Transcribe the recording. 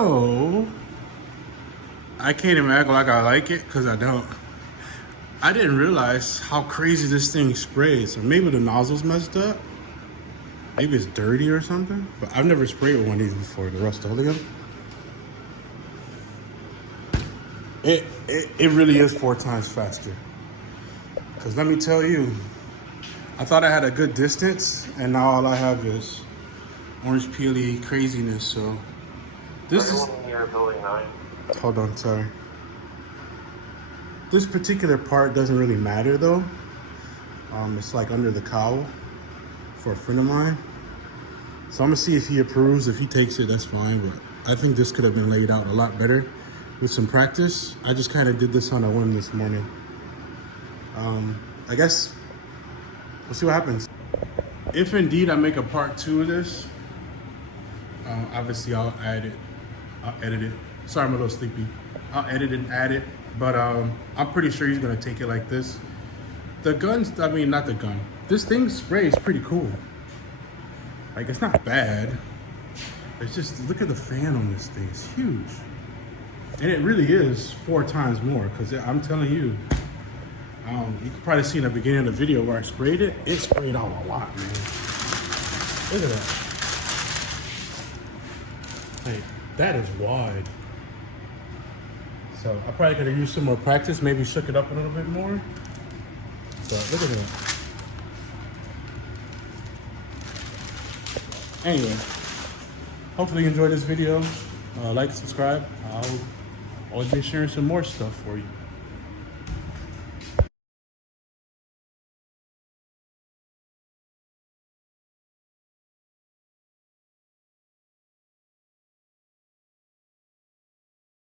know, I can't even act like I like it because I don't. I didn't realize how crazy this thing sprays. Or maybe the nozzle's messed up. Maybe it's dirty or something. But I've never sprayed with one of these before, the Rustoleum. It really is 4 times faster. Because let me tell you, I thought I had a good distance, and now all I have is orange peely craziness. So this is near building 9. Hold on, sorry. This particular part doesn't really matter though. It's like under the cowl for a friend of mine. So I'm gonna see if he approves. If he takes it, that's fine. But I think this could have been laid out a lot better with some practice. I just kind of did this on a whim this morning. I guess we'll see what happens. If indeed I make a part 2 of this, obviously I'll edit it. Sorry, I'm a little sleepy. I'll edit and add it, but I'm pretty sure he's gonna take it like this. The guns, I mean, not the gun. This thing sprays pretty cool. Like, it's not bad. It's just, look at the fan on this thing, it's huge. And it really is 4 times more, because I'm telling you, you can probably see in the beginning of the video where I sprayed it. It sprayed out a lot, man. Look at that. Like, that is wide. So I probably could have used some more practice, maybe shook it up a little bit more. So look at that. Anyway, hopefully you enjoyed this video. Like, subscribe. I'll always be sharing some more stuff for you.